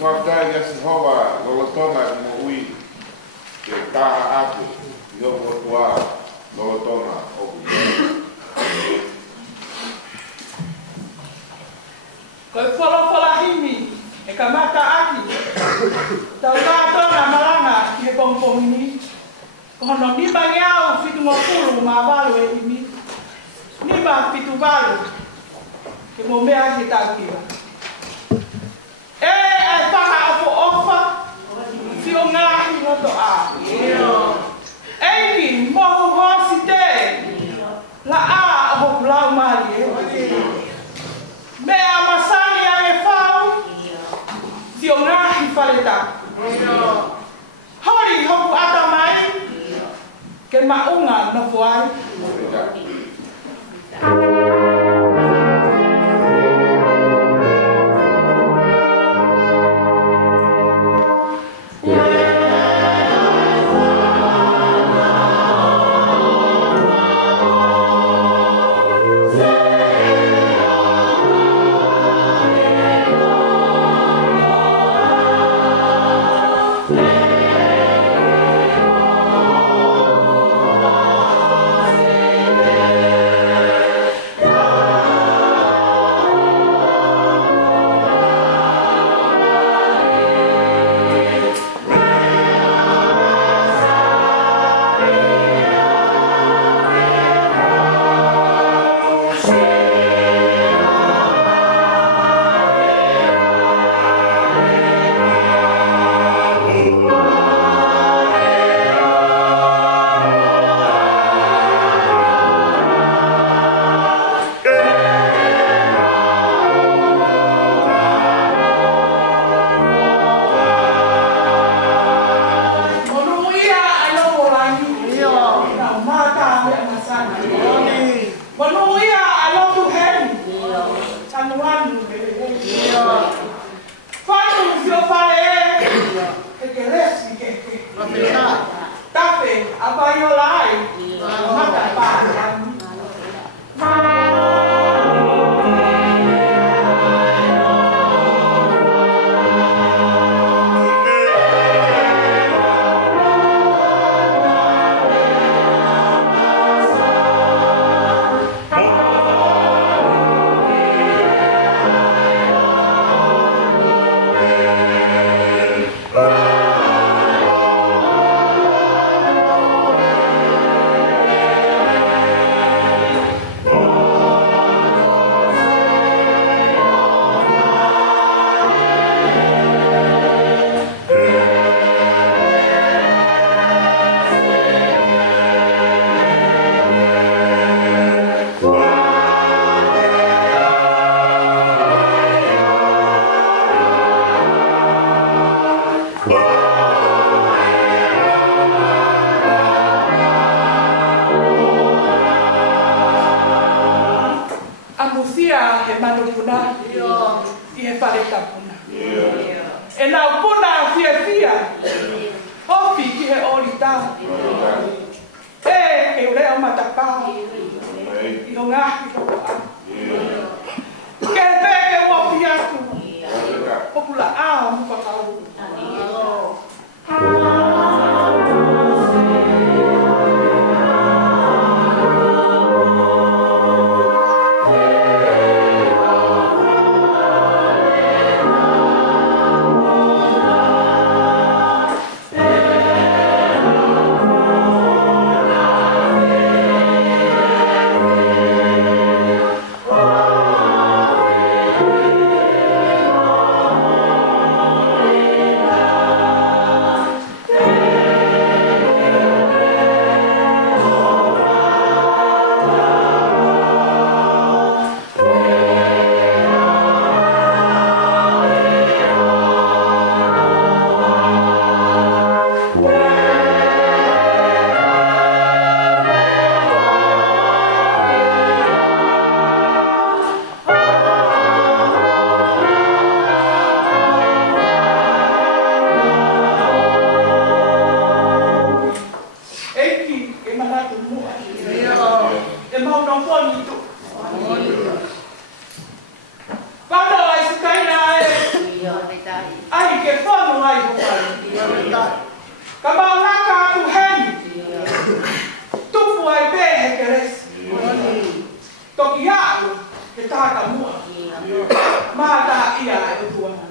whakatau ia se hoa lolotoma e mo ui ke taha atu i hopo tua lolotoma o kui. Koe whalawhalahimi e ka mata aki. Tau kātona maranga ki he pongpongini. Ko hono nipa ngeau fitu ngopulu ma walu e imi. Nipa fitu walu ke mo mea ki tau kira. E whaka opo ofa si o ngahi roto a. Eiki mohu hosi te la a oho pulau mari e. Mea masani a e whau si o ngahi whaleta. Hori hopu ata mai ke maunga no fuai. ke whanu ai ho pai. Ka maunaka atu heni. Tupu ai pē he ke resi. Toki atu ke tāka mua. Māta ia e utua.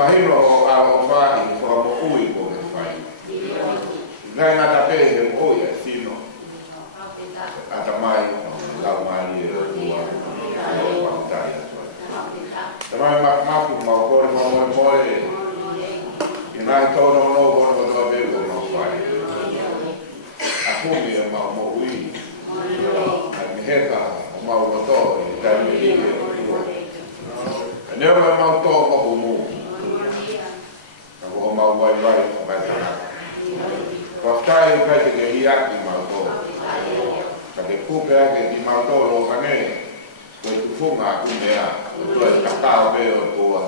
Imagino a los Ngai ngata pe he mo ia sino. Ata mai la mai e tua. Tamai maku mau kore mau moe. Inai tono no bono do be go no fai. Aku mi mau mo ui. Ai heta mau no to i tai mi e tua. Neu mau to mo mo. Aku mau vai vai sana. Pastai kai ke ia ki mau to. Ka te kupe ke di mau to lo kane. Ko tu funga ku mea. Tu e kakao pe o tua.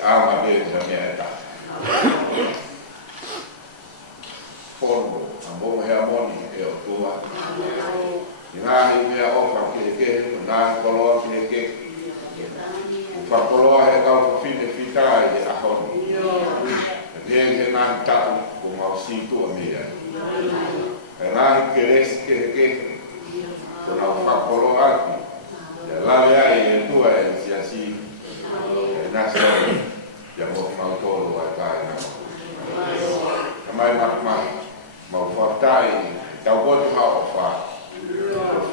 Ama be na mea ta. Fono, amo he amoni e o tua. Nga i mea o ka ke na kolo ke. Fa kolo he ka fine fitai e ahoni. He nang tau ko mau situ a mea. E nang keres ke ko na fa kolo aki. La vea e tua e si e nasa ya mau tolo a tai na. Mai mau fatai tau botu hao fa.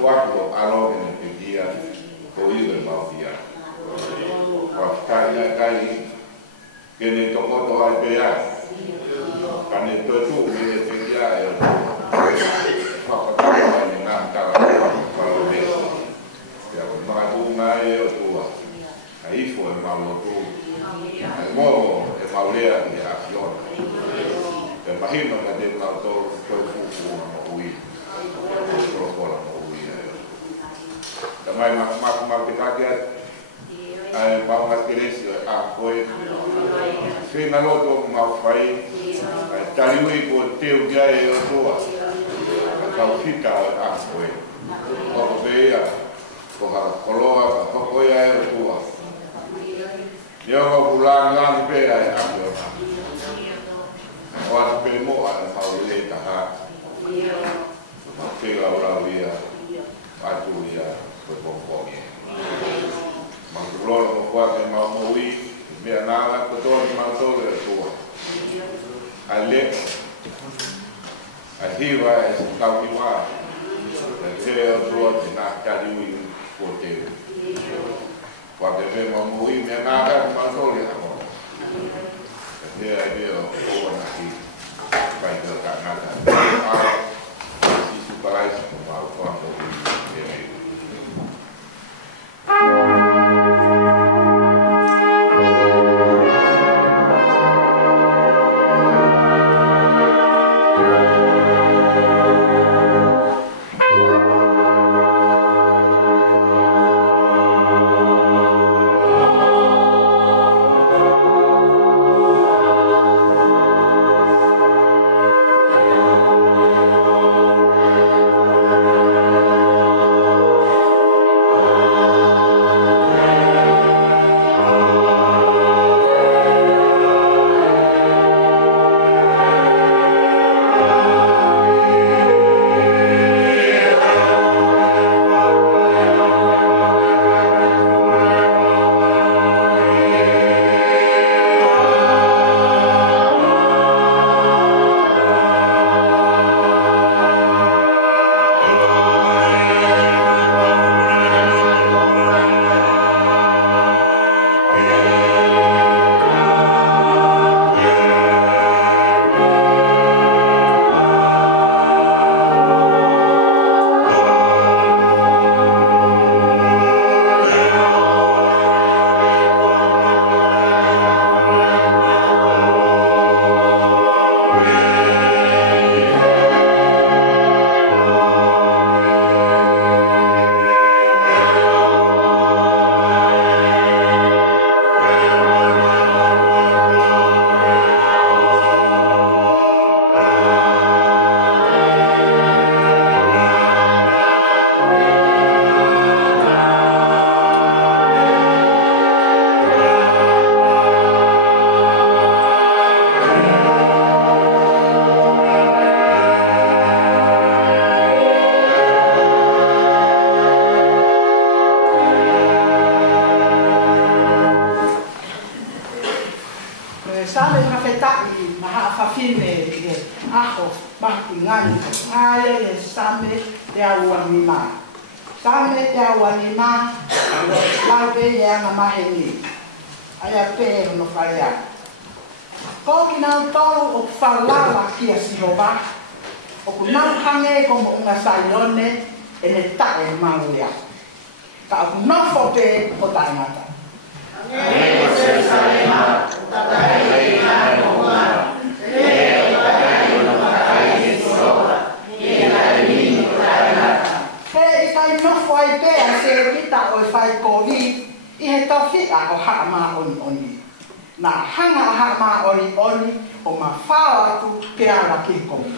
Fuaku alo en dia ko iwe mau dia. Fatai ya kai kene toko to ai pea. Kane to tu me te dia e. Fatai ya ni na ta fa lo be. Ya ma tu mai o tua. Ai fo e mau tu. Mo e mau lea ni a fiona. Te mahima ka te mau to ko fu mo ui. Ko ko mo ui. Tamai ma te ka ai mau na keresi a koe fina loto mau fai ai tariui ko teu dia e o toa kau fita a koe ko bea ko ha koloa ko koe e o toa yo ko pulang lang pe ai a yo o pe mo a mau le ta ha ke la ora via a tu dia ko ko Mangrolo mo kwa ke mau moi me nala ko to ni mau to le tua ale ahiwa es kawiwa le o tua te na kari ui ko te kwa ke me mau moi me nala ko mau to le amo le ai o na ki pai do ka na ta si su parais mo mau kwa ko whaketa'i maha whawhine e aho maki ngani. Aia e same te aua ni mā. Same te aua ni mā, laupe e ana mahengi. Aia pēhe no wharea. Ko ki nau tolu o whalawa kia sihoba, o ku nau hange ko mo unga saione e ne tae maurea. Ka aku nofo pe o tae ngata. Amen. Nofo ai pēa se kita o whai kōwi i he tawhita o haa mā oni. Nā hanga o haa mā oni o ma whao atu ke ara ki komi.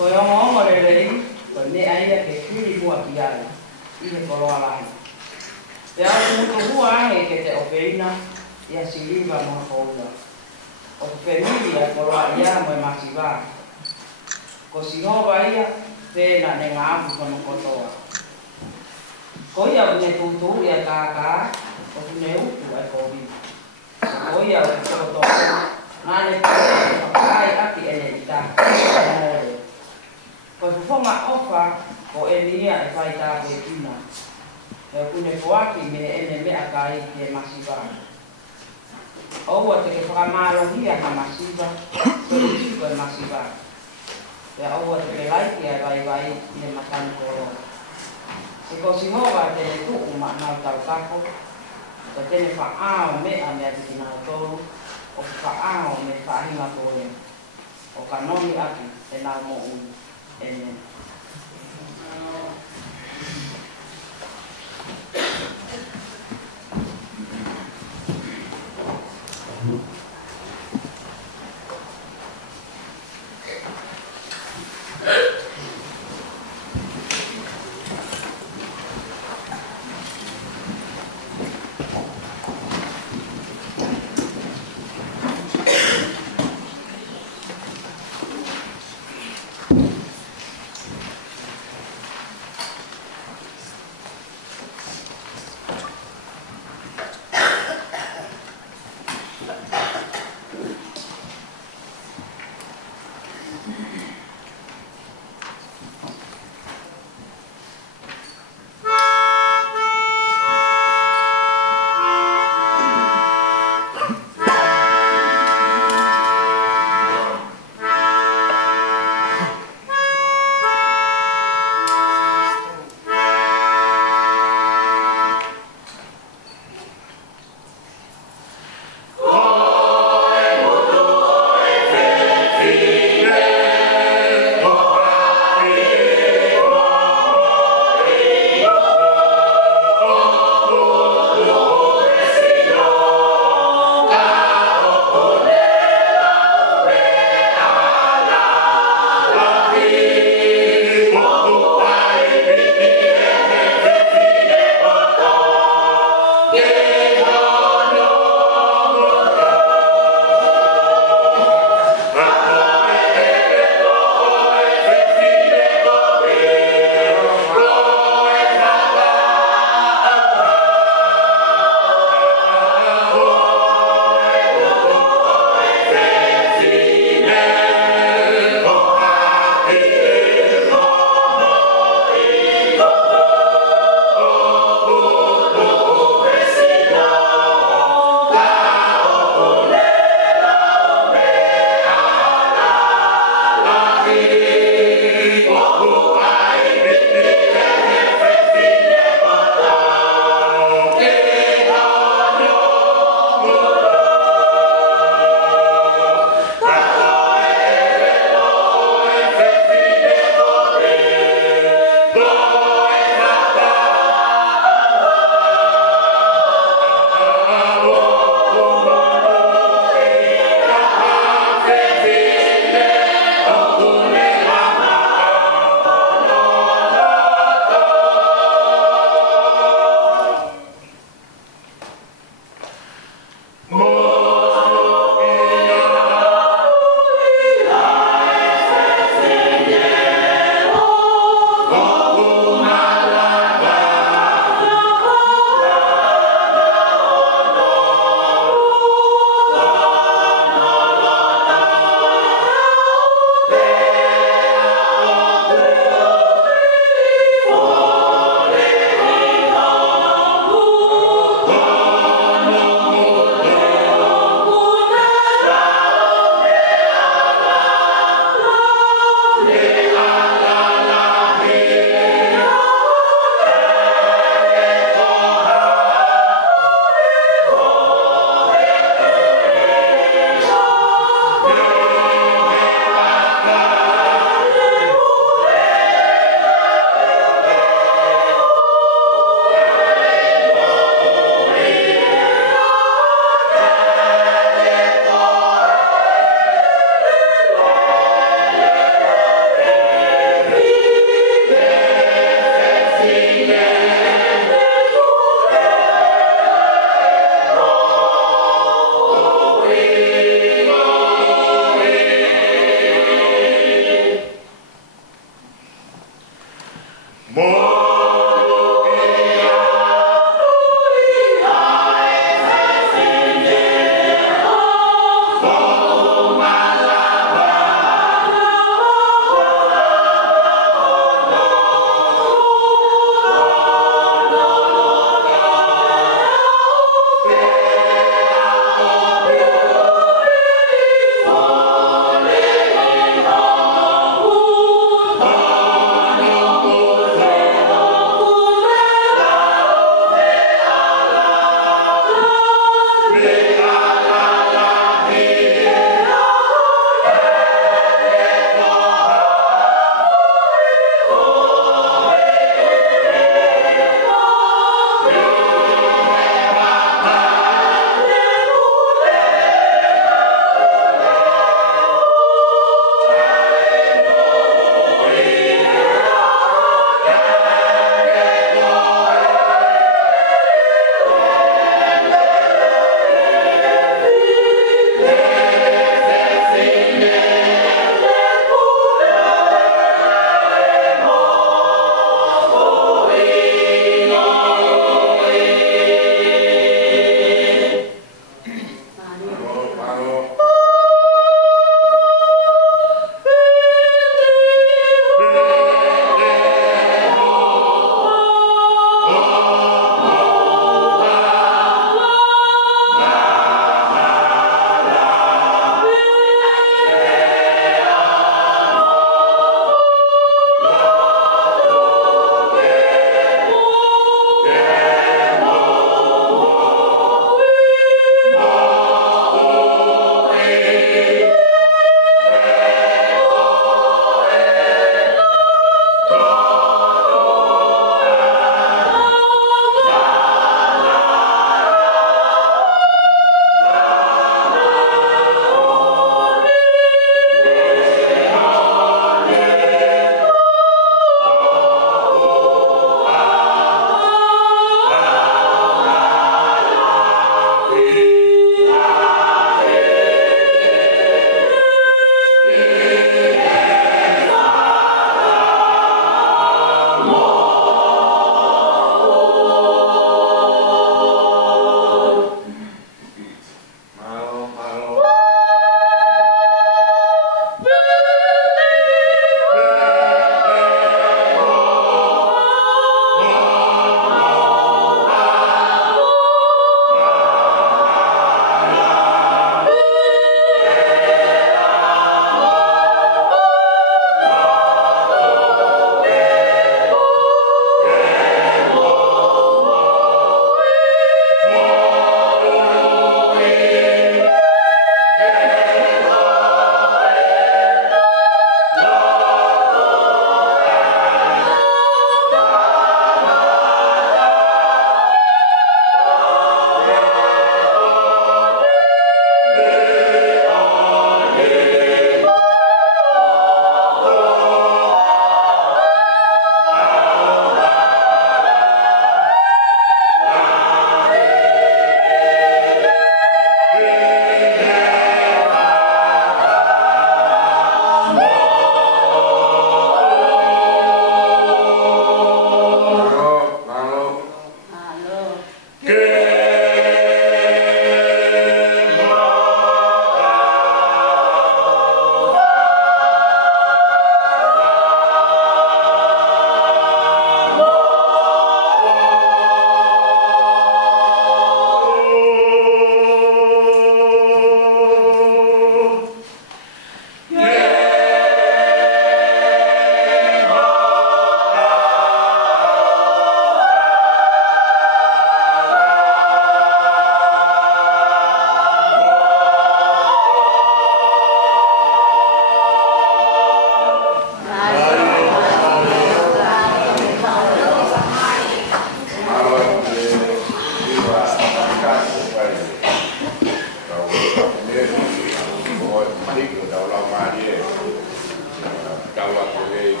tawa kore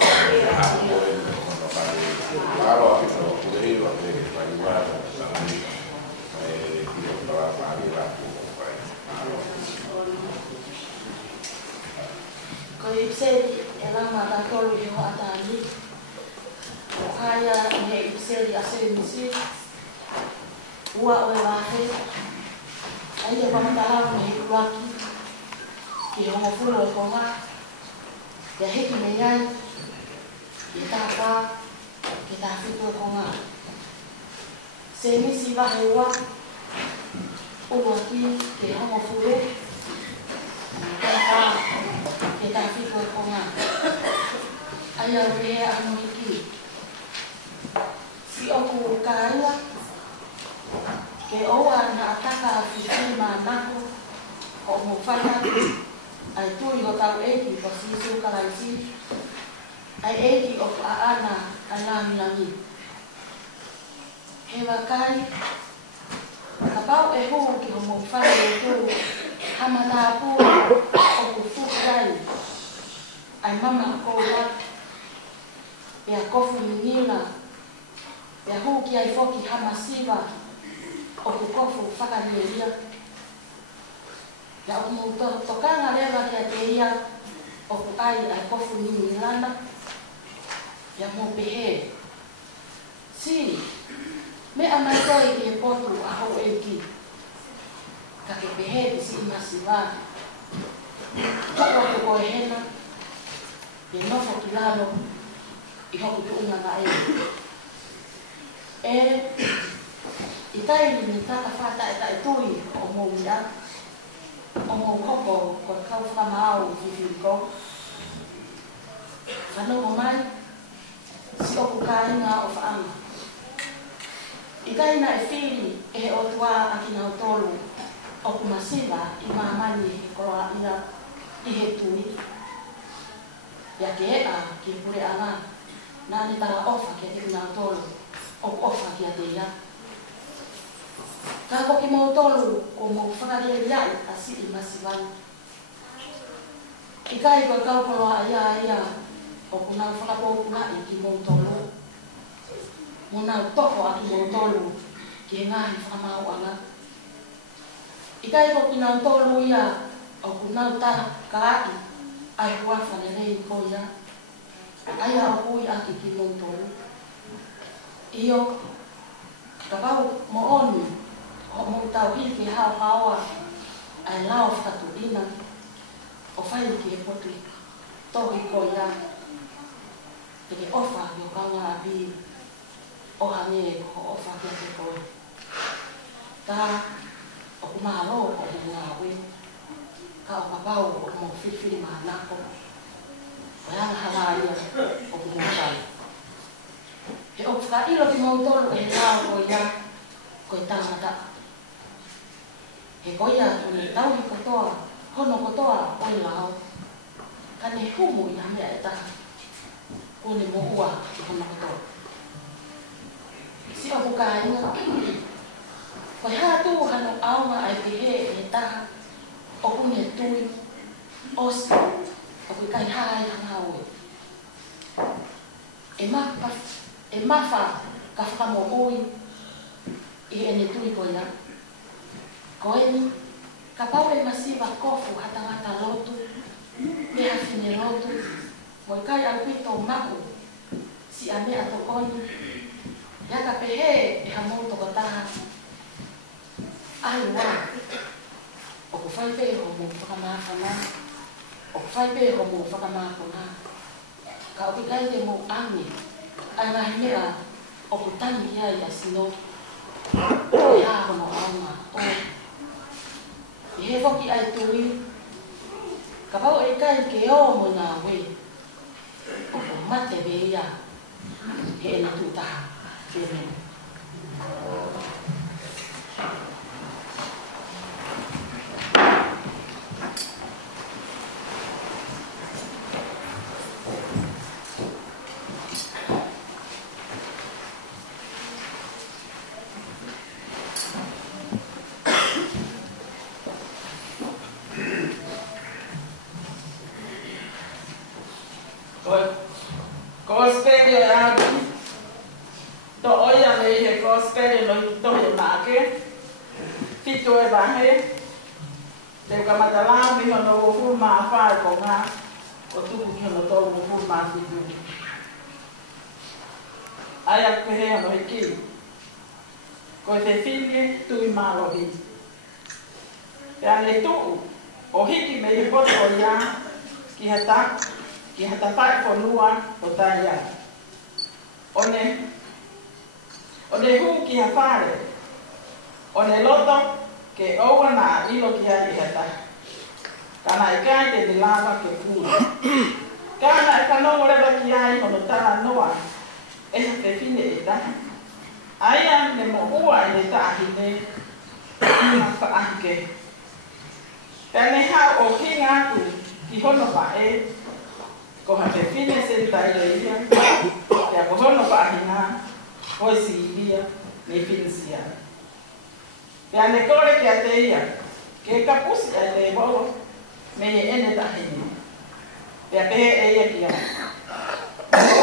hapo kore no kare aro hapo kore hiyo kore kwa ni hiyo kwa pale la ko ipsedi elama ta tolu yo atani kaya ne ipsedi asemisi wa olahe aye pamataha ne luaki ki ho fulo ko nga ya hiki menyai kita apa kita fito ko nga semisi ba hewa uloki ki ho fulo kita fito ko nga ayaw kaya ano hiki si oku kaya ke owa na ataka fiti manako o mo fala ai tu yo tau eki ko si su kala si ai eki o ana ala milani hewa kai kapau e ho ki mo fala tu hamana pu o ku fu kai ai mama ko la ya kofu nila ya hu ki ai foki hamasiva o ku kofu whakanieria. Ya o mu tokanga rewa kia te ia o ku ai kofu ni lana. Ya mo pehe. Si, me amatoi ki e potu a hau eki. Ka ke pehe ki si imasiva. Toko te koe hena. E nofo ki lalo. I hoku te unga na i tai ni tata fata e tai tui o mo mia o mo hoko ko kau whamau whiwhiko whanau mai si o kukainga o whaanga i tai na e whiri e o tua aki nau tolu o kumasiva i mamani he koroa ina i he tui ia ke ea ki pure anga na ni tara ofa ki ati nau tolu o ofa ki ate ia ka ko ki mo tolu ko mo whakaria iai a si i masivai. I kai ko kau koloa ia o kuna whakapokuna i ki mo tolu. Mo nau toko a ki mo tolu ki e ngahi whakamau anga. I kai ko ki nau tolu ia o kuna ta kaaki ai huafa ne rei ko ia. Aia o hui aki ki mo tolu. Iyo kapau mo onu o mo tau hili ke hao haoa ai lao whakatuina o whai ki e potu tohi ko ia te ke ofa ki o kaunga a bi o hange ko ofa ki a te koe ta o kumaro o kumarawe ka o papau o mo whiwhiri mahanako o yanga halaia o kumarawe he o whakailo ki mo tolu e lao ko ia ko i tangata he koia kune tauhi kotoa, hono kotoa oi lao. Kane humu i hamea e taha. Kune mo ua i hono kotoa. Si o kuka inga. Koi hatu hano aunga ai pehe e taha. O kune tui. Osi. O kui kai hai hangaue. E mafa ka whakamo oi. I ene tui koia. Koeni, ka pau e masiva kofu hatangata lotu, me hawhine lotu, mo i kai alpito maku, si ame ato koni, ia ka pehe e hamou toko taha. Ai wā, o ku whaipe ho mo whakamāwhana, o ku whaipe ho mo whakamāwhana, ka o ki kai te mo angi, ai ngahi mea o ku tangi ia i asino, o ia hono aunga, o i he whoki ai tui, ka pau e kai ke o mo ngā we, o ko mate be ia, he ena tūtaha, Amen. Gospel ya to oya me he gospel no to he make fito e bahe te kamadala mi no fu ma fa ko nga o tu ki no to fu ma fito aya ke he no ki ko te fili tu i ma lo hi ya le tu o hiki me he poto ya ki hata pai ko lua o taya one hu ki hafare one loto ke owa na ilo ki hai hata kana ikai te lava ke ku kana ka no ore ba ki hai no tala noa e te fine eta aya ne mo ua ne ta hine na fa anke kana ha o hinga ku ki hono ba e ko ha te fine se tai le ia ya ko hono ba hina o si ia ne finsia ya ne kore ki ateia ke kapusi ai bolo me ene ta hine ya pe e ia ki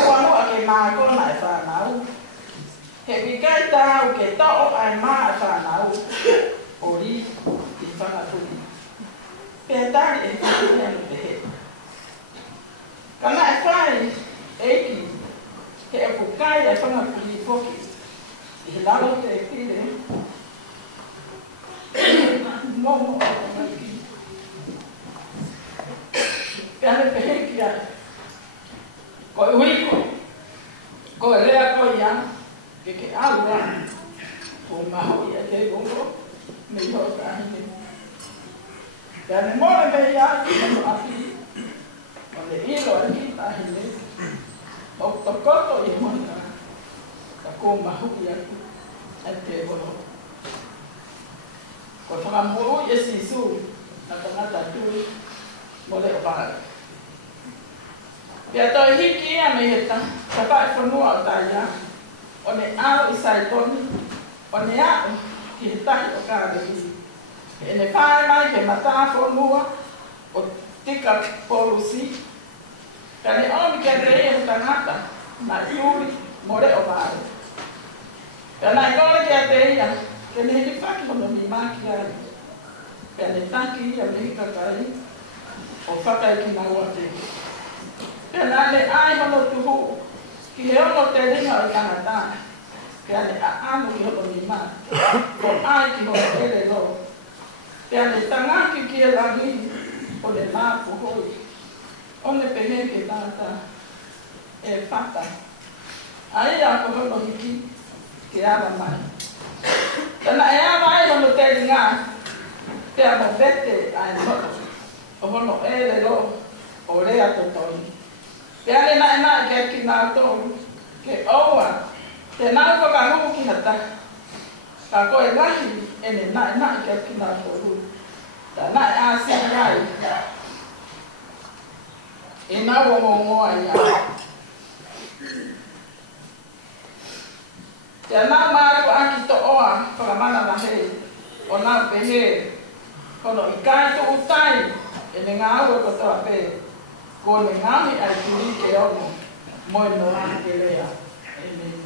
o anu ake ma ko na fa na u he bi kai ta u ke ta o ai ma fa na u ori ti fa na tu pe ta e ku ne no te kana e fai e ki ke e pukai e whanga puli poki i lalo te e pire momo o maki kare pehe ki a ko e huiko ko e lea ko ia ke alua o maho ia te gongo me i hau kahine kare more me ia ki mono api o le ilo a ki tahine o tokoto i mona ka ko mahuki aku ai te bono ko whakamuru e sisu na tangata tui mo le o pāra pia toi hiki a me heta ka pai whanua o taia o ne ao i sai toni o ne ao ki he tahi o kārehi e ne whae mai ke mata whanua o tika polusi ka ne omi ke rei o tangata na iuri mo le o pāra ka nai kore ke a te ia ke ne he whaki hono mi maki ai ka ne taki ia me hika kai o whakai ki maua te ka nai le ai hono tuhu ki he ono te ringa o tangata ka ne a anu ki hono mi maki o ai ki hono ere lo ka ne tangaki ki e langi o le mapu hoi o ne pehe ke tata e whata ai a ko hono hiki ke awa mai tana e awa ai hono te ringa te a mo bete ai noto o hono ere lo o rea totoni te ale na ke ki nā tonu ke oua te nā whaka ngumu ki hata ka koe ngahi ene na ke ki nā tonu ta na e asi ai e nā wongo ai ai te nā māru aki to oa whakamana na hei o nā pehe kono i kai to utai e ne ngā ua kotoa pe ko ne ngāmi ai turi ke ono moe no ke lea amen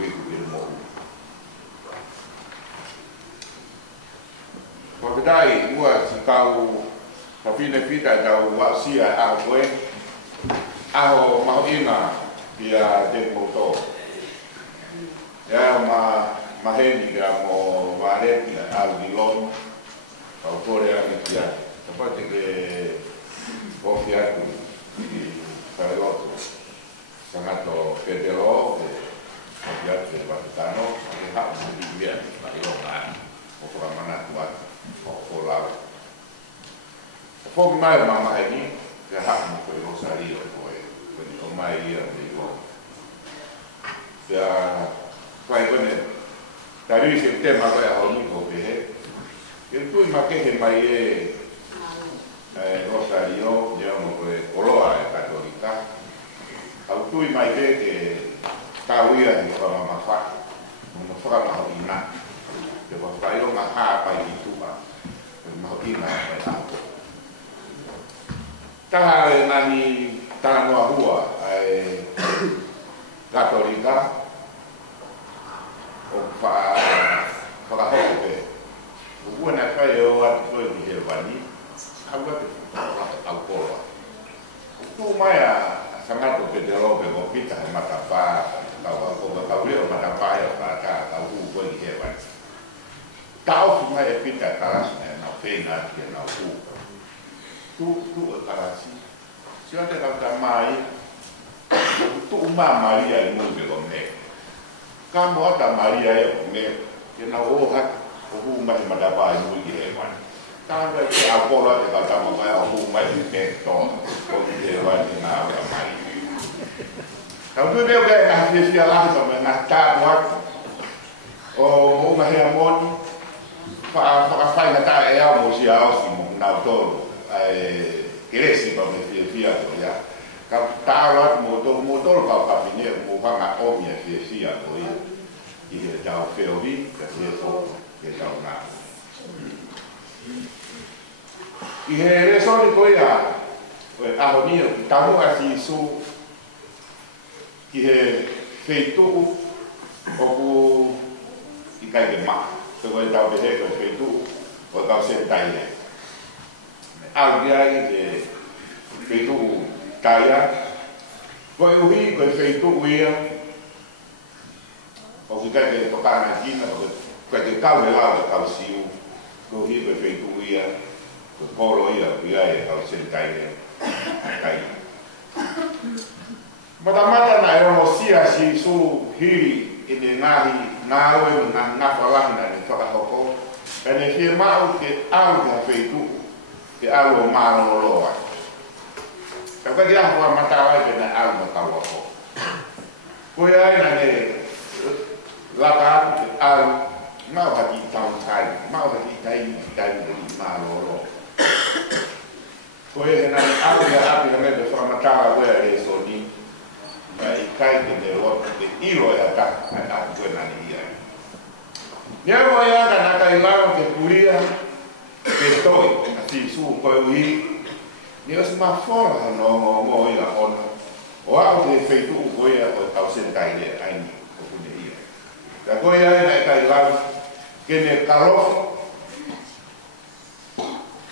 Ui dai ua si kau papine pita tau wa sia a koe aho mahoina pia te moto ya maheni ka mo vareti al dilon kau pore a pia tapate ke ofia tu Carlos sangato Pedro ofia tu Vaticano ke hak di dia Carlos o mana tuat o lau o mai mama ini ke hak mo ko rosario ko o mai ia de ko ya kai ko ne tari se tema ko ya ho ni ko pe el tu ma ke mai rosario ya mo ko coloa católica au tu mai ke tawia ni ko mama fa mo fa ma ina de ko fa yo ma ha pa i tu ma ina pa ta taha nani tanoa hua ai católica o fa hope o buena kai o at foi di Germani agora au pola tu mai a sangato Pedro pe ko pita matapa o Gabriel matapa ya ka au foi di Germani tau mai pita kalas na pena que na tu karasi si ada kata mai tu Maria mu be gome kamu ada Maria ya gome que na o hat o mai madapa mu di Germani tanga ke apola de kata mai o mai de to o di Germani na mai kau tu dia ke na sia lah sama na ta buat o mo mai amon fa na ta ya mo sia o si mo na to keresi pa me fia ya ka tarat motor ka kapine mo ka nga obia fia ko i tau feovi ka so ke tau na i he resoni ko ya a honio tau asi su ki he feitu o ku i kai de ma so ko tau be he ko feitu o tau sentai alguém que feito caia foi o rio que feito o ia o que quer tocar na quina o que cau de lá o calcio o rio que feito o ia o polo ia o ia o sentai caia mata na erosia si su hiri ine nahi nawe na falang na ni whakahoko ene firma o que algo feito que algo malo loa. Tapi dia buat matawa dengan algo kalau apa. Kaya nane lakat al mau hati tahun kai, mau hati kai dari malo loa. Kaya nane algo yang api nane bersama matawa kaya resoni, baik kai dengan loa ke iro ya tak ada kaya nane ia. Dia kaya nane kai lawan ke kuliah. Petoi ati su ko wi ni os ma fora no mo ia on o au de feito ko ia o au sentai le ai ko pune ia ka ko ia na kai la que ne karo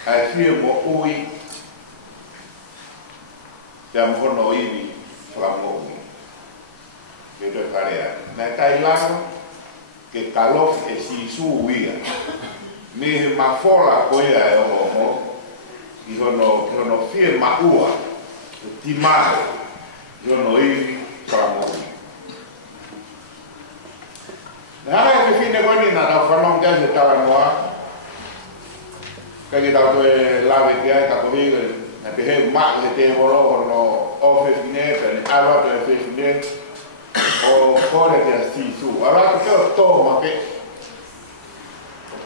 ai fie mo ui ya mo no ibi flamo que de tarea na kai la que kalo e si su ia me mafola ko ia o i hono fie maua timare i hono i framo na ke fine ko ni na da framo ka se tala noa ka ki ta to lave ke ai ka ko hi na pe he ma le te volo no o fe fine pe ala to fe fine o kore ke si su ala ko to ma pe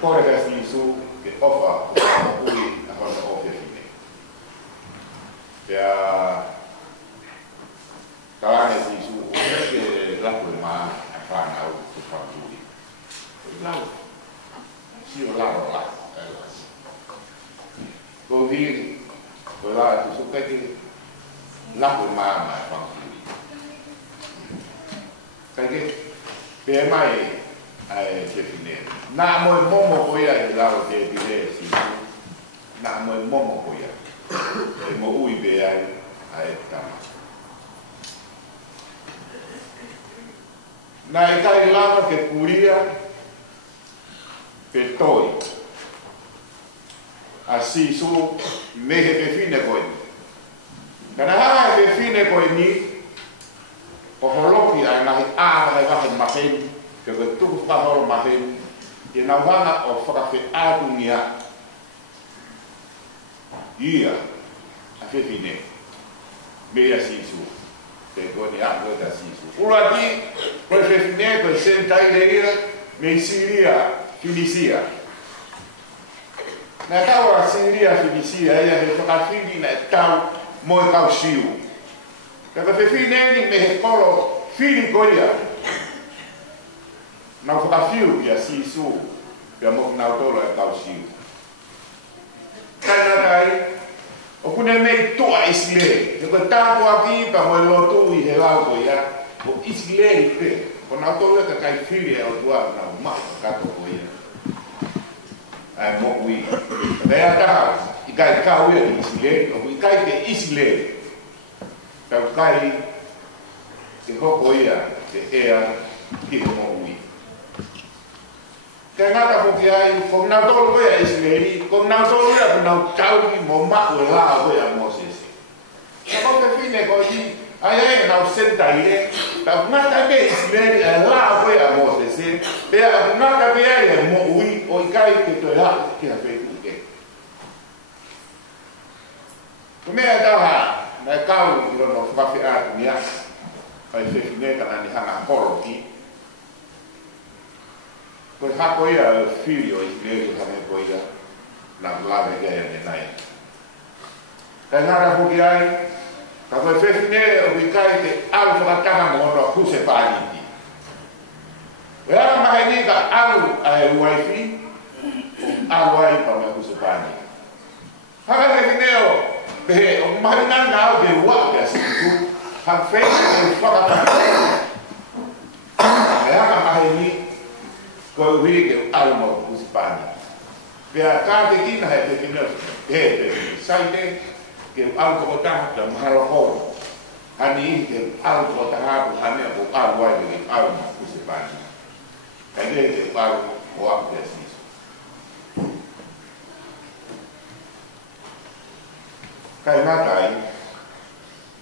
kore ka si su ke ofa o ui a hono o fe fine ya kalane si su o ke la ko ma fa na o tu fa ui la si o la ko vi ko la tu su ke la ko ma fa ui ka ke pe mai ai te fine. Na mo momo ko ia I lao te pile si. Na mo momo ko ia. E mo ui be ai tama. Na I kai lama ke puria pe toi. A si su mehe pe fine koi. Kana haa pe fine koi ni o holoki ai ngahi āwahi wahi maheni ke koe tuku whahoro maheni I nau hanga o whakawhi ātungia ia a pe fine mea si su pe koe ni ātua ta si su. Ura ki koe pe fine koe sentai le ira me siria finisia. Na kawa siria finisia ia he whakawhiri na tau mo e kau siu. Kaka fine ni me he kolo fili koia. Nau whakawhiu kia si su kia mo nau tolo e kau siu. Kaina kai o kune mei toa isile. He koe tāko aki pa mo e lotu I he lau koia. O isile I pe. Ko nau tolo e ka kai fili e o tua nau maha kato koia. Ai mo ui. Rea taha I kai kau ia I isile. O I kai te isile. Tau kai te hoko ia te ea ki te mo ui. Kai ngata hoki ai, ko nau tolu koia Isleri, ko nau tolu ia ko nau tauki mo maku e laa koia mo sese. Ka koke fine ko I, ai ai nau senta ile, tau ngata ke Isleri e laa koia mo sese, pea ngata pe ai e mo ui, o I kai ke toi haa ki ha peku ke. Ko mea taha, na kau I rono whakawhi atu ni asa. Pai whewhine ka nani hanga horo ki. Koe hako ia whiri o Isleri hane ko ia na lawe gea ne nai. Kai ngara hoki ai, ka koe whewhine o wikai te alu whakatanga mo ono kuse pāniti. Koe ara mahe ni ka alu a e uaifi, alu ai pa me kuse pāniti. Haka whewhine o Pehe, o maringan nao de wak ya siku, hang fei o whakatanga. Kaya ka mahe ni, koe uhi ke alu mo kusipani. Pea kāte kina he te kina, he saite, ke alu kokotaha ta mahalo horo. Hani ke alu kokotaha ku hane o alu wai ke alu mo kusipani. Kaya ke alu mo wak ya siku. Kai ngatai,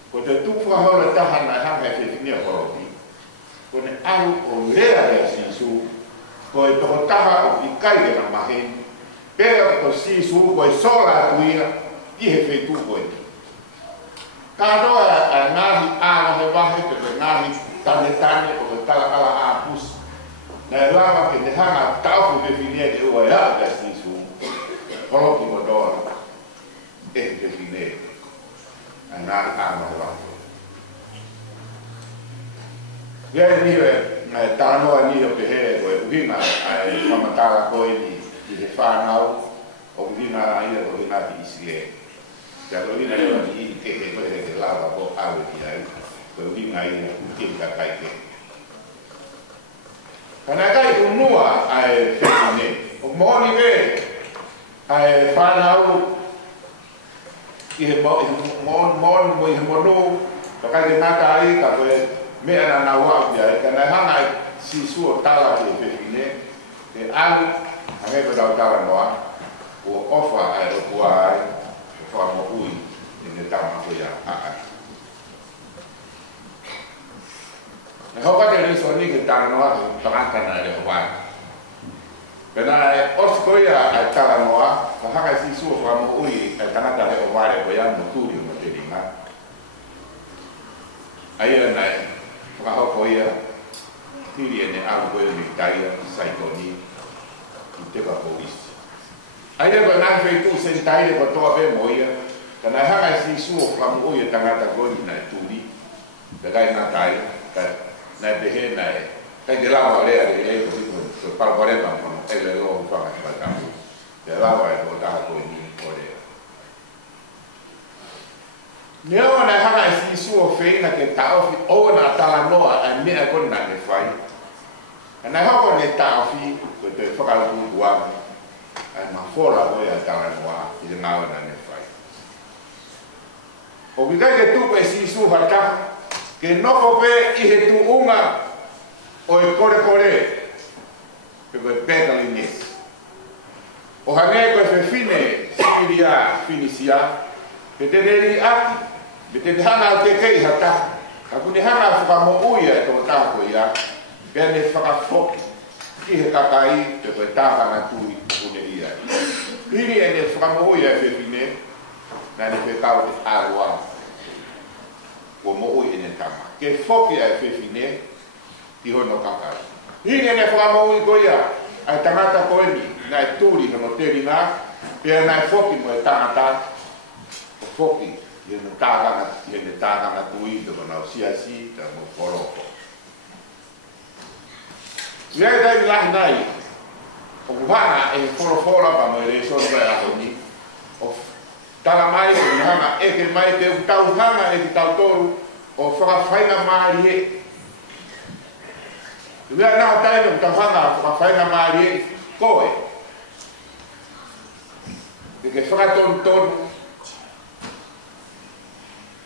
ko te tupu haole taha na hanga e whiwhinia horoki, ko ne alu o rea rea sisu, ko e toho taha o I kai ke na mahen, pera ko sisu ko e sola atuia, I he whetu ko e. Kāroa a ngahi āna he wahe, ke te ngahi tane tane, ko te talakala a pus, na e lava ke te hanga taupu whiwhinia ke ua e aka sisu, horoki mo doa. E te fine a ngāri āma he wako. Ia ni e tānoa ni o te here koe uhinga ai whamatara koe ni I he whānau o uhinga ia ko uhinga ki Isile. Kia ko uhinga ewa ni I ke he koe he te lawa ko awe ki ai koe uhinga ia uhinga kai ke. Kana kai unua ai whekine. O mōni we ai whānau I he mon mo I he monu, ka kai te ngata ai, ka koe mea na na wau ki ai, ka nai hanga I si suo tala ki e whewhine, te alu, hange ko tau tala noa, o ofa ai o kua ai, o wha mo ui, I ne tama koe a ai. E hoka te riso ni ke tala noa, ke pakantana e hawai. Pena e osi koe a tala noa, ka hanga si suo wha mo ui, e tanata he o ware koe a mo turi o te ringa. Aia nai, whakahoko ia, tiri e ne alu koe ni taia, saitoni, I te kapoisi. Aia koe nai whaitu sen taia ko toa pe mo ia, ka nai hanga si suo wha mo ui e tangata koe ni nai turi, ka kai nā taia, ka nai pehe nai, kai te lawa lea re lei ko hiko, so palwarema mo, ele lo whaka ki watamu, te lawa e ko taha koe ni o lea. Neo na hanga I si suo feina ke taofi o na tala noa a mea kona ne whai. Ana hoko ne tafi ko te whakau kuang ai mafora o ia tala noa i le ngāo na ne whai. O wikai ke tuku e sisu hata ke noko pe i he tu unga o e kore kore pe koe peka linye. O hange koe fe fine sikiria finisia pe te reri aki pe te hana te kei hata ka kune hana whakamo uia e tō tāko ia pe ne whakafoki ki he kakai pe koe tākana tui kune ia. Hini e ne whakamo uia e fe fine na ne pe kau te arua o mo ui ene tama. Ke foki ai whewhine ki hono kakai. Hini ene whakamo ui ko ia ai tangata ko eni na e tūri hono teri ngā pēr na e foki mo e tangata o foki i ene tākanga tui te kono siasi ta mo koroko. Ia e tai lahi nai o kuhana e forofora pa mo e reisona pa e ahoni o tala mai o hanga e ke mai te tau hanga e ki tau toru o whakawhainga maari e. Ia nao tai no tau hanga whakawhainga maari e koe. Ke whakatonu tonu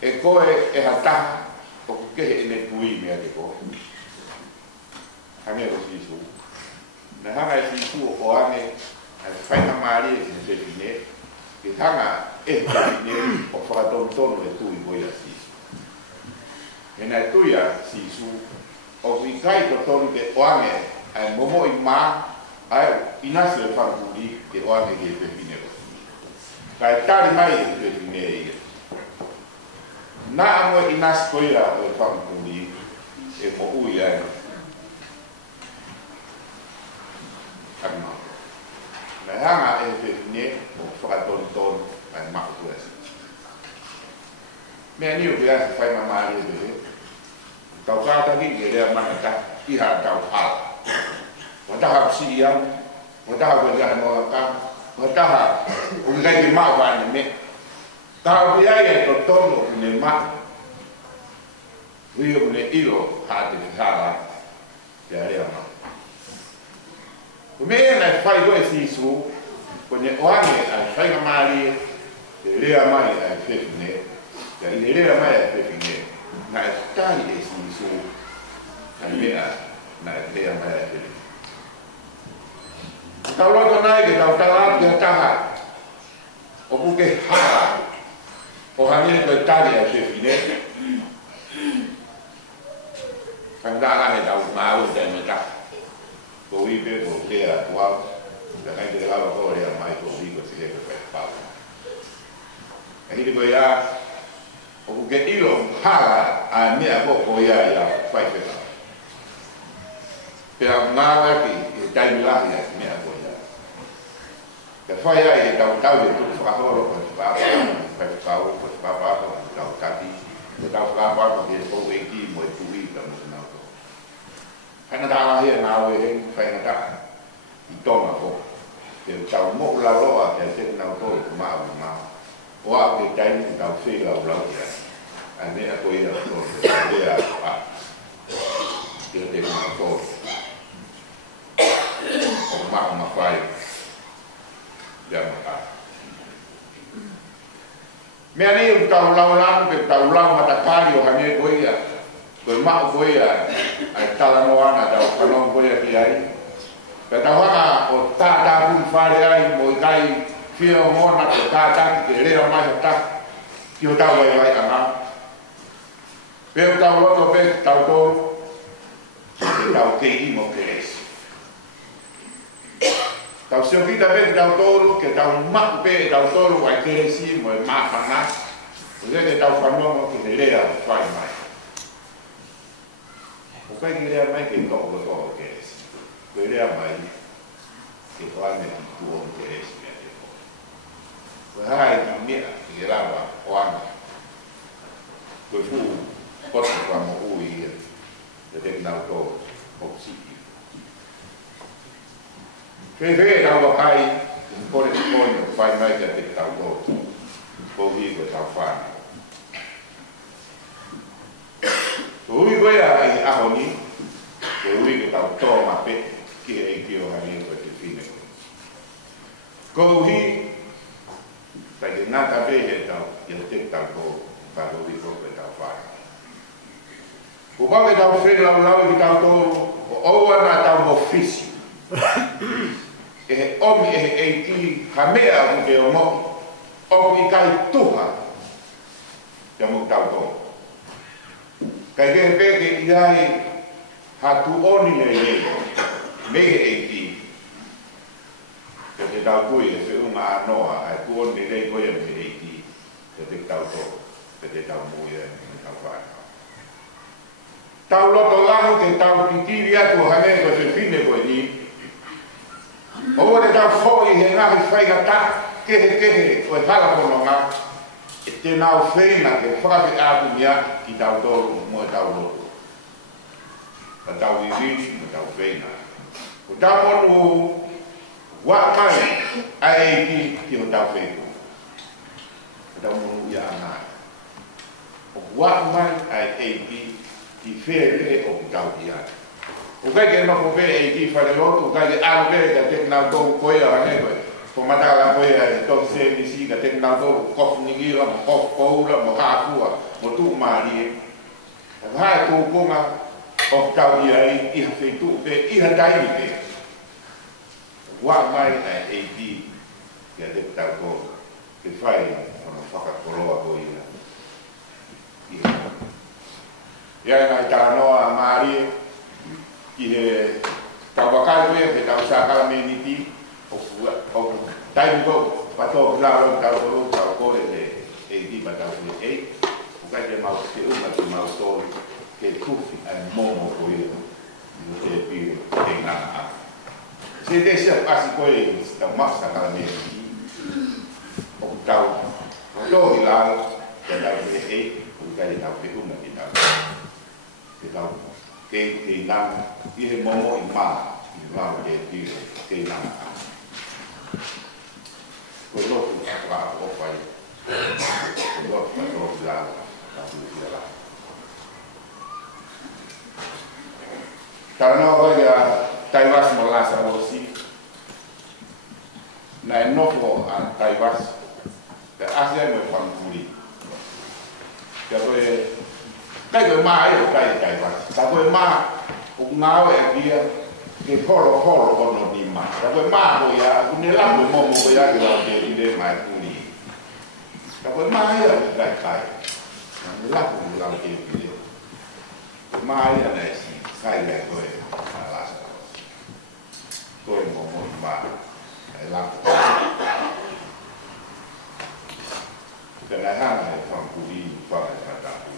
e koe e hataha o kukehe e ne tui mea te koe. Hange o sisu. Na hanga e sisu o ange ai whainga maari e ki ne se fine ke hanga e ne o whakatonu e tui koe a sisu. E nai tuia sisu o wikai to tonu ke oange ai momo i mā ai inasi le whakaturi ke oange ke pepine ko. Kai tari mai e pepine e ia. Nā amo inasi koia o e whakaturi e mo ui ai. Karima. Nai hanga e pepine o whakatonu ai makutu e sisu. Mea ni o kia se whai mamari e behe. Tau kātaki i rea manata i ha tau hala. Wataha psi iau, wataha koe kia moa kama, wataha ungai ki maa wāne me. Tau ki ai e to tono kune maa. Rio kune ilo hāte ki hala kia rea maa. Kumea nai whai koe sisu, kone oange ai whai mamari e rea mai ai whewhine. Ya i rea mai a whewhine, na e tai e sisu, na mea na e rea mai a whewhine. Tau loto nai ke tau tala ki a taha, o kuke hala, o hangi koe tai a whewhine. Kandala he tau ngāu te me taha, ko ipe ko kea tuau, ka kai te kawa ko rea mai ko wiko si heke koe pau. E hiri koe ia, o ke ilo hala a mea koko ia whai wheka. Pea ngā waki i taimi lahi a mea koko ia. Ke whai ai e tau tau e tuku whakahoro ko te whakahoro, whai whakahoro, ko te whakahoro, ko te tau kati, ko tau whakahoro ki e kou e ki mo e tui ka mo te nauko. Haina tā lahi e ngā ue hei whai ngata i tonga ko. Ke tau mo ula loa ke te nauko i kumā o mā. O a ke taimi ki tau whega o lau kia. A mea ko ia o lea a kira te mga tō. O mako mawhai. Ia maka. Mea ni u tau lau lanu ke tau lau matakari o hane ko ia. Koe mako ko ia ai tala no ana tau whanong ko ia ki ai. Ka tau hanga o tātā pun whare ai mo i kai whia o mona ko tātaki ke rea mai o tā. Ki o tau ai a ngā. Peo tau loto pe tau tōru, ke tau kei mo ke esi. Tau siokita pe tau tōru, ke tau maku pe tau tōru wai ke esi mo e mawhana, o ke tau whanongo ke te rea whai mai. O kai ki rea mai ke tōko tōko ke esi. Koe rea mai, ke whai me ki tuo ke esi mea te tōko. Koe hae ki mea, ki rawa o anga. Koe fuu, kota kwa mo ui ia, te te nau tō o siki. Whewhe tau wakai, kore te kone o whai mai ka te tau tō, ko hi ko tau whāna. Ko ui koe a i ahoni, ko ui ko tau tō ma pe, Ko hi ta ke ngata be he tau ia te tau ko pa ko vi ko pe tau fa. Ko ba me tau fe lau ki tau to o ana tau office. E omi e ki ha mea ku te o mo. O ki kai tuha. Te mo tau to. Kai ke pe ke iai ha tu oni e me e ki. Ke te tau kui e se unga anoa, ai ku oni rei koe me e ki, ke te tau to, ke te tau mui e me tau whānau. Tau loto lahu ke tau kitiri atu hane ko se fine koe ni, o te tau fōi he ngahi whaiga ta, kehe, koe hala kononga, e te nau whaina ke whakapi atu mia ki tau toru mo e tau loto. Ka tau i rich, mo tau whaina. Ko tau monu wa mai ai ki o tau whaiko. Tau monu ia anai. O wa mai ai ki where o tau ia. O kai ke mako where ai ki whare lotu, o kai ke aro where ka te nau tōku koe a hane koe. Ko matala koe ai tōku se nisi ka te nau tōku kofu ningira, mo kofu koura, mo hākua, mo tū maari e. O hae tōku konga o tau ia iha whaitu pe iha taimi pe. Wa mai ai ki ya te tau ko ke whai ona whakakoroa ko ia. Ia ngai tānoa maari ki he tau wakai koe ke tau sākala me niti o taimi ko pato laro tau koro tau kore e ki pa tau kore e o kai te mau te uma ki mau tori ke kufi ai momo ko ia i te pire te ngana a. Se te sia pasi koe tau masa kala me o tau o tohi lalo te tau kore e o kai tau te uma ki tau te tau ke nana i he momo i maa i rao te pire ke nana a. Ko lotu a o whai ko lotu a tōku lalo a tūki a lalo. Tāna hoi a Taiwas mo lasa rosi. Na e nofo a Taiwas. Te asia mo whankuri. Te koe, kai koe maa e o kai Taiwas. Ta koe maa o ngāo e kia ke horo ono ni maa. Ta koe maa koe a, kune lamu momo koe a ki lau te ide mai kuni. Ta koe maa e a kai kai. Kune lamu lau te ide. Koe maa e a na e si. Kai le koe a lasa rosi. Koe momo i maa. E lamu. Tēnā hana e whankuri i whare tātāpu.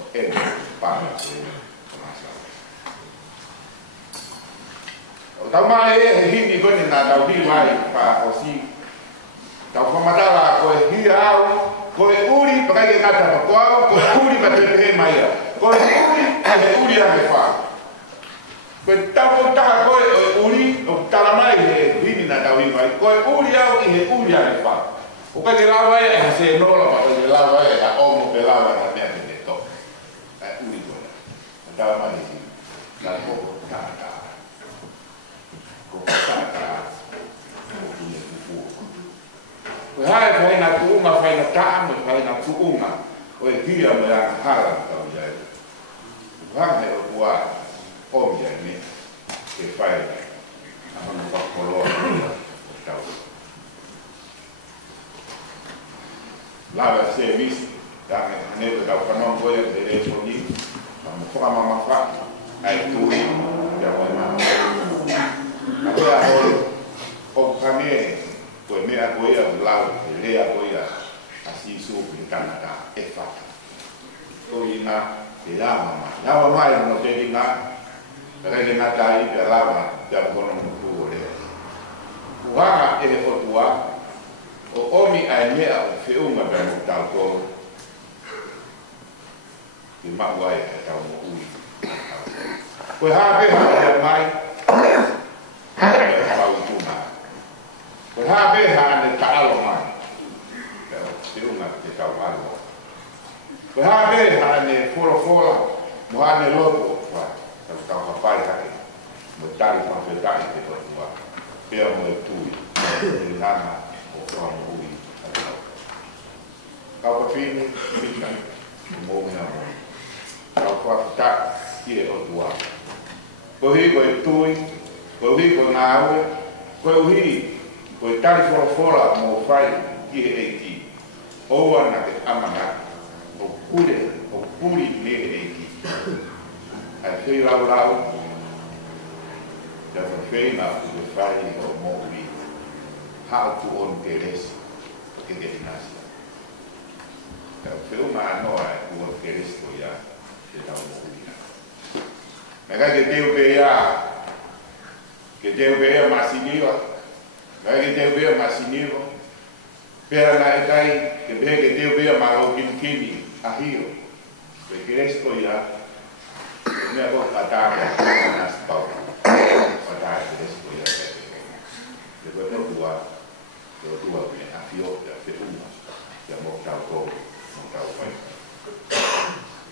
O ene pāna koe o nasa. O tau mai e hini koe nā tau hi mai pā o si. Tau whamatala koe hi au, koe uri pakai ke ngata pa koau, koe uri pa te pehe mai a. Koe uri e uri ake wha. Koe tau taha koe o uri, o tala mai he hini nā tau hi mai. Koe uri au i he uri ake wha. O kai te lawa e a se nola ma kai te lawa e a omo pe lawa e a mea te te to. E uri koe. A tala mai si. Nā koko tātā. Koko tātā. Koko tune kukuo. Koe hae whaina tuunga, whaina tāma, whaina tuunga. O e kia me a hara tau iai. Whange o kua omi ai me. Ke whaina. A hana whakoloa o tau. Lava service da neve da kanon koe de resoni am fama mafa ai tu ya mo ma a koe a hoi o kane koe mea koe a lau lea koe a asi su Canada e fata o ina e lava mai no te ina perché le natai per lava per bono tu le wa e o tua o omi ai mea o whiunga pe mo tau tōru. Ki mawai e tau mo ui. Koe hāpeha e mai, e tau i tūna. Koe hāpeha ane taalo mai, e o whiunga te tau alo. Koe hāpeha ane whora, mo ane loto o whai, tau hapai hake, mo tari whawhetai te totua, pia mo e tui. lana o whang hui atau. Kau pawhine, mika, mo mea mo. Kau whakita ki e o tua. Ko hi ko e tui, ko hi ko ngāwe, ko hi ko e tari whora mo whai ki e eiki. Oua na te amana, o kuri me e eiki. Ai whei lau lau, ka whai na ku te whai o mōwi, hao ku on te resi, ke te nasi. Ka whai maa noa e ku on te resi o ia, ke tau mōwi na. Nā kai ke teo pēia masiniwa, kai ke teo pēia masiniwa, pēra nā e kai, ke pēia ke teo pēia maro kini a hio, ke ke resi o ia, mea ko katāka nās pau, katāka ke resi o ia kēke. Ke koe no tua me a fio, ke a whetuma, ke a mok tau kou, mok tau whai.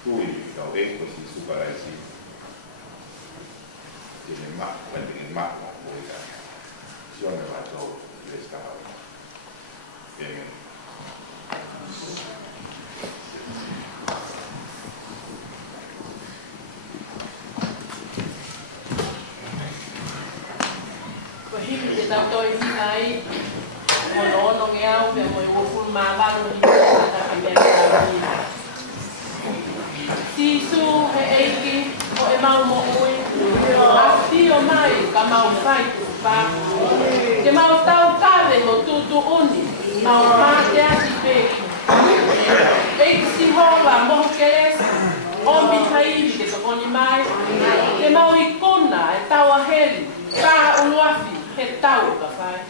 Tui, kau e ko si suparaisi, Ini mak, bandingin mak mau boleh siapa yang tahu dia sekarang. Ini. Bahili kita tahu ini naik, mono nongel, mau ikut malam ini kita ambil lagi. Tisu heiki, o emau mo oi. Tio mai, ka mau whai tu wha. Ke mau tau kare mo tutu uni, mau maa te asi peki. Peki si hoa moho ke esi, o mi hairi ke tokoni mai. Ke mau I kona e tau a heri, ka uluafi, he tau ka whai.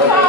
Amen.